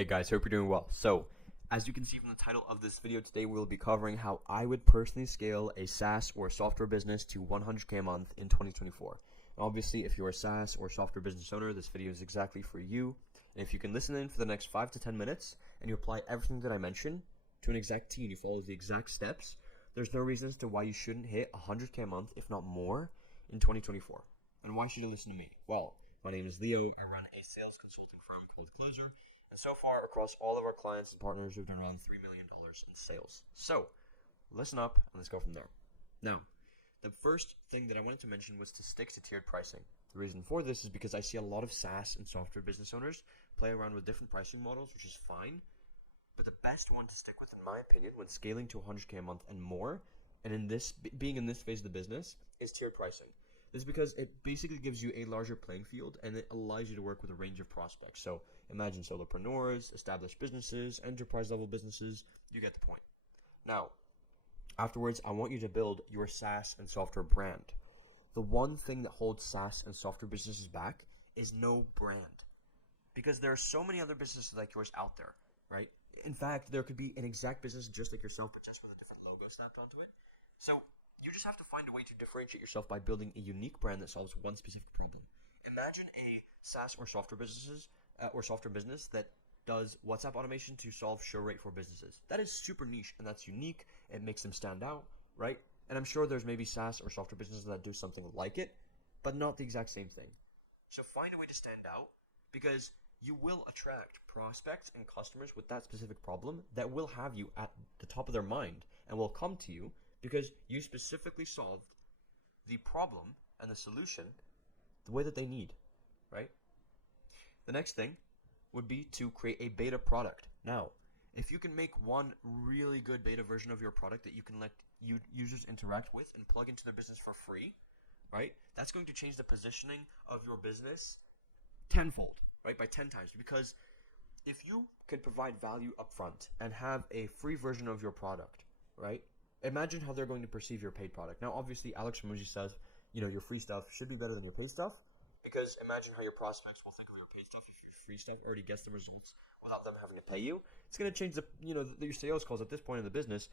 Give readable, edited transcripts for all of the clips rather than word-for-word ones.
Hey guys, hope you're doing well. So, as you can see from the title of this video today, we'll be covering how I would personally scale a SaaS or software business to 100K a month in 2024. And obviously, if you're a SaaS or software business owner, this video is exactly for you. And if you can listen in for the next 5 to 10 minutes and you apply everything that I mentioned to an exact T and you follow the exact steps, there's no reason as to why you shouldn't hit 100K a month, if not more, in 2024. And why should you listen to me? Well, my name is Leo. I run a sales consulting firm called Closer. And so far, across all of our clients and partners, we've done around $3 million in sales. So, listen up and let's go from there. Now, the first thing that I wanted to mention was to stick to tiered pricing. The reason for this is because I see a lot of SaaS and software business owners play around with different pricing models, which is fine. But the best one to stick with, in my opinion, when scaling to 100K a month and more, and being in this phase of the business, is tiered pricing. This is because it basically gives you a larger playing field and it allows you to work with a range of prospects. So imagine solopreneurs, established businesses, enterprise level businesses. You get the point. Now, afterwards, I want you to build your SaaS and software brand. The one thing that holds SaaS and software businesses back is no brand. Because there are so many other businesses like yours out there, right? In fact, there could be an exact business just like yourself, but just with a different logo slapped onto it. So you just have to find a way to differentiate yourself by building a unique brand that solves one specific problem. Imagine a SaaS or software business that does WhatsApp automation to solve show rate for businesses. That is super niche and that's unique. It makes them stand out, right? And I'm sure there's maybe SaaS or software businesses that do something like it, but not the exact same thing. So find a way to stand out because you will attract prospects and customers with that specific problem that will have you at the top of their mind and will come to you because you specifically solved the problem and the solution the way that they need, right? The next thing would be to create a beta product. Now, if you can make one really good beta version of your product that you can let users interact with and plug into their business for free, right? That's going to change the positioning of your business tenfold, right? By 10 times. Because if you can provide value upfront and have a free version of your product, right? Imagine how they're going to perceive your paid product. Now, obviously, Alex Ramuji says, your free stuff should be better than your paid stuff because imagine how your prospects will think of your paid stuff if your free stuff already gets the results without them having to pay you. It's going to change your sales calls at this point in the business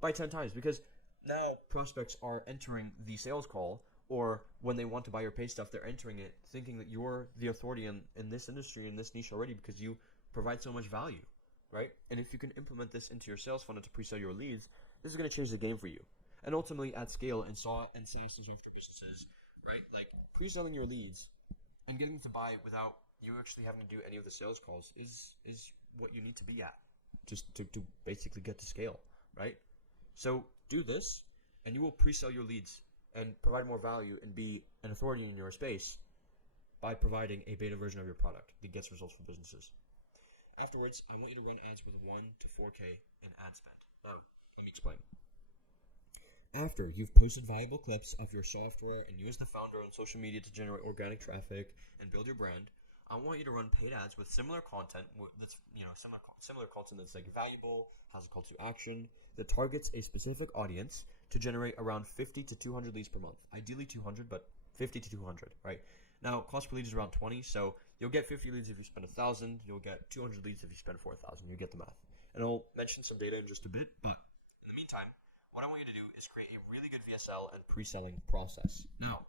by 10 times because now prospects are entering the sales call or when they want to buy your paid stuff, they're entering it thinking that you're the authority in this industry, in this niche already because you provide so much value, right? And if you can implement this into your sales funnel to pre-sell your leads, this is going to change the game for you. And ultimately, at scale, and SaaS and software businesses, right? Like pre-selling your leads and getting them to buy without you actually having to do any of the sales calls is what you need to be at just to basically get to scale, right? So do this, and you will pre-sell your leads and provide more value and be an authority in your space by providing a beta version of your product that gets results for businesses. Afterwards, I want you to run ads with 1 to 4K in ad spend. Now, let me explain. After you've posted valuable clips of your software and used the founder on social media to generate organic traffic and build your brand, I want you to run paid ads with similar content that's similar content that's like valuable, has a call to action, that targets a specific audience to generate around 50 to 200 leads per month. Ideally 200, but 50 to 200, right? Now, cost per lead is around 20, so you'll get 50 leads if you spend 1,000, you'll get 200 leads if you spend 4,000. You get the math. And I'll mention some data in just a bit, but in the meantime, what I want you to do is create a really good VSL and pre-selling process. Now,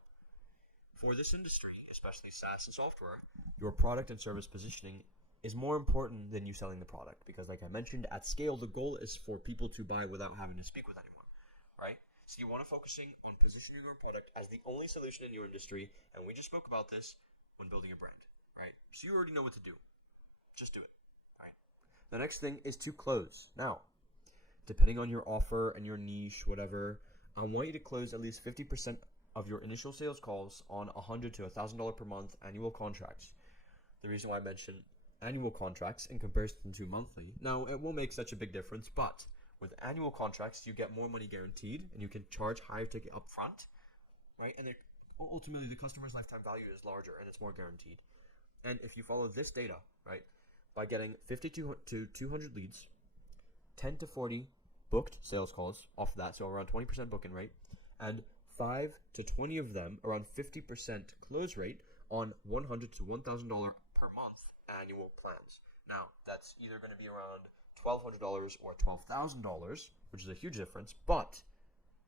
for this industry, especially SaaS and software, your product and service positioning is more important than you selling the product because like I mentioned, at scale, the goal is for people to buy without having to speak with anyone, right? So you want to focusing on positioning your product as the only solution in your industry, and we just spoke about this when building a brand, right? So you already know what to do. Just do it, right? The next thing is to close. Now, depending on your offer and your niche, whatever, I want you to close at least 50% of your initial sales calls on $100 to $1,000 per month annual contracts. The reason why I mentioned annual contracts in comparison to monthly, now it won't make such a big difference, but with annual contracts, you get more money guaranteed and you can charge higher ticket up front, right? And ultimately, the customer's lifetime value is larger and it's more guaranteed. And if you follow this data, right, by getting 50 to 200 leads, 10 to 40 booked sales calls off of that, so around 20% booking rate, and 5 to 20 of them, around 50% close rate on $100 to $1,000 per month annual plans. Now, that's that's either going to be around $1,200 or $12,000, which is a huge difference, but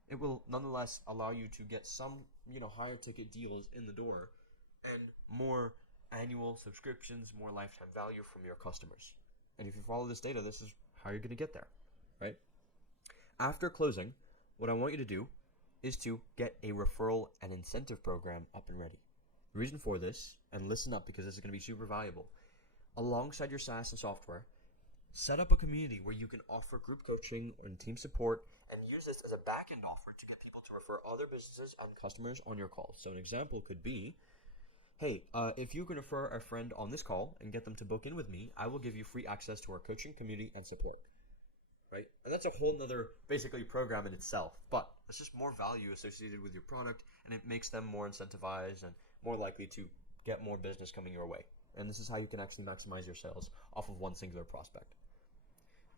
it will nonetheless allow you to get some, higher ticket deals in the door and more annual subscriptions, more lifetime value from your customers. And if you follow this data, this is how you're going to get there, right? After closing, what I want you to do is to get a referral and incentive program up and ready. The reason for this, and listen up because this is going to be super valuable, alongside your SaaS and software, set up a community where you can offer group coaching and team support and use this as a back-end offer to get people to refer other businesses and customers on your calls. So an example could be, hey, if you can refer a friend on this call and get them to book in with me, I will give you free access to our coaching community and support, right? And that's a whole nother, basically, program in itself, but it's just more value associated with your product, and it makes them more incentivized and more likely to get more business coming your way. And this is how you can actually maximize your sales off of one singular prospect.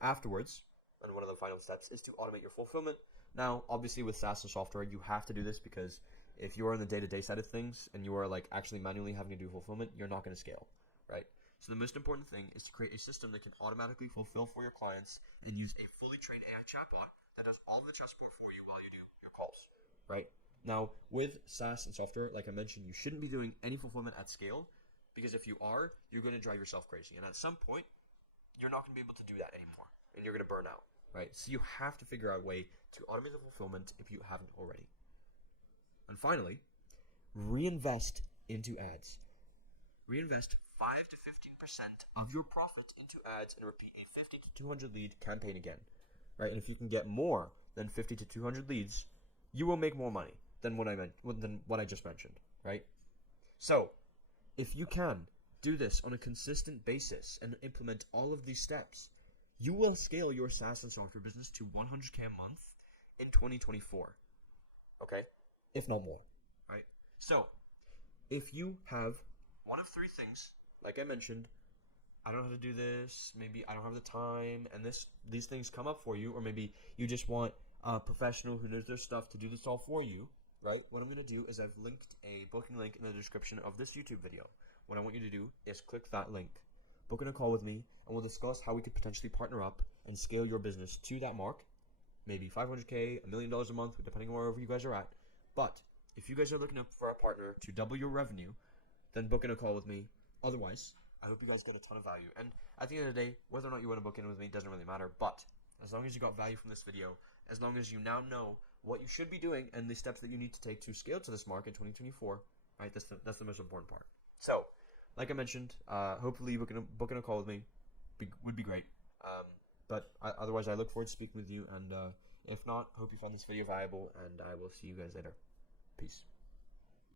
Afterwards, and one of the final steps, is to automate your fulfillment. Now, obviously with SaaS and software, you have to do this because if you are in the day-to-day side of things and you are actually manually having to do fulfillment, you're not going to scale, right? So the most important thing is to create a system that can automatically fulfill for your clients and use a fully trained AI chatbot that does all of the chat support for you while you do your calls, right? Now, with SaaS and software, like I mentioned, you shouldn't be doing any fulfillment at scale, because if you are, you're going to drive yourself crazy. And at some point, you're not going to be able to do that anymore, and you're going to burn out, right? So you have to figure out a way to automate the fulfillment if you haven't already. And finally, reinvest into ads. Reinvest 5 to 15% of your profit into ads and repeat a 50 to 200 lead campaign again, right? And if you can get more than 50 to 200 leads, you will make more money than what I just mentioned, right? So if you can do this on a consistent basis and implement all of these steps, you will scale your SaaS and software business to 100K a month in 2024, okay? If not more, right? So if you have one of three things, like I mentioned, I don't know how to do this, maybe I don't have the time, and these things come up for you, or maybe you just want a professional who knows their stuff to do this all for you, right? What I'm going to do is I've linked a booking link in the description of this YouTube video. What I want you to do is click that link, book in a call with me, and we'll discuss how we could potentially partner up and scale your business to that mark, maybe 500K, $1 million a month, depending on wherever you guys are at. But if you guys are looking for a partner to double your revenue, then book in a call with me. Otherwise, I hope you guys get a ton of value. And at the end of the day, whether or not you want to book in with me doesn't really matter. But as long as you got value from this video, as long as you now know what you should be doing and the steps that you need to take to scale to this mark in 2024, right? That's the most important part. So, like I mentioned, hopefully you book in a call with me would be great. But otherwise, I look forward to speaking with you. And if not, hope you found this video valuable, and I will see you guys later. Peace.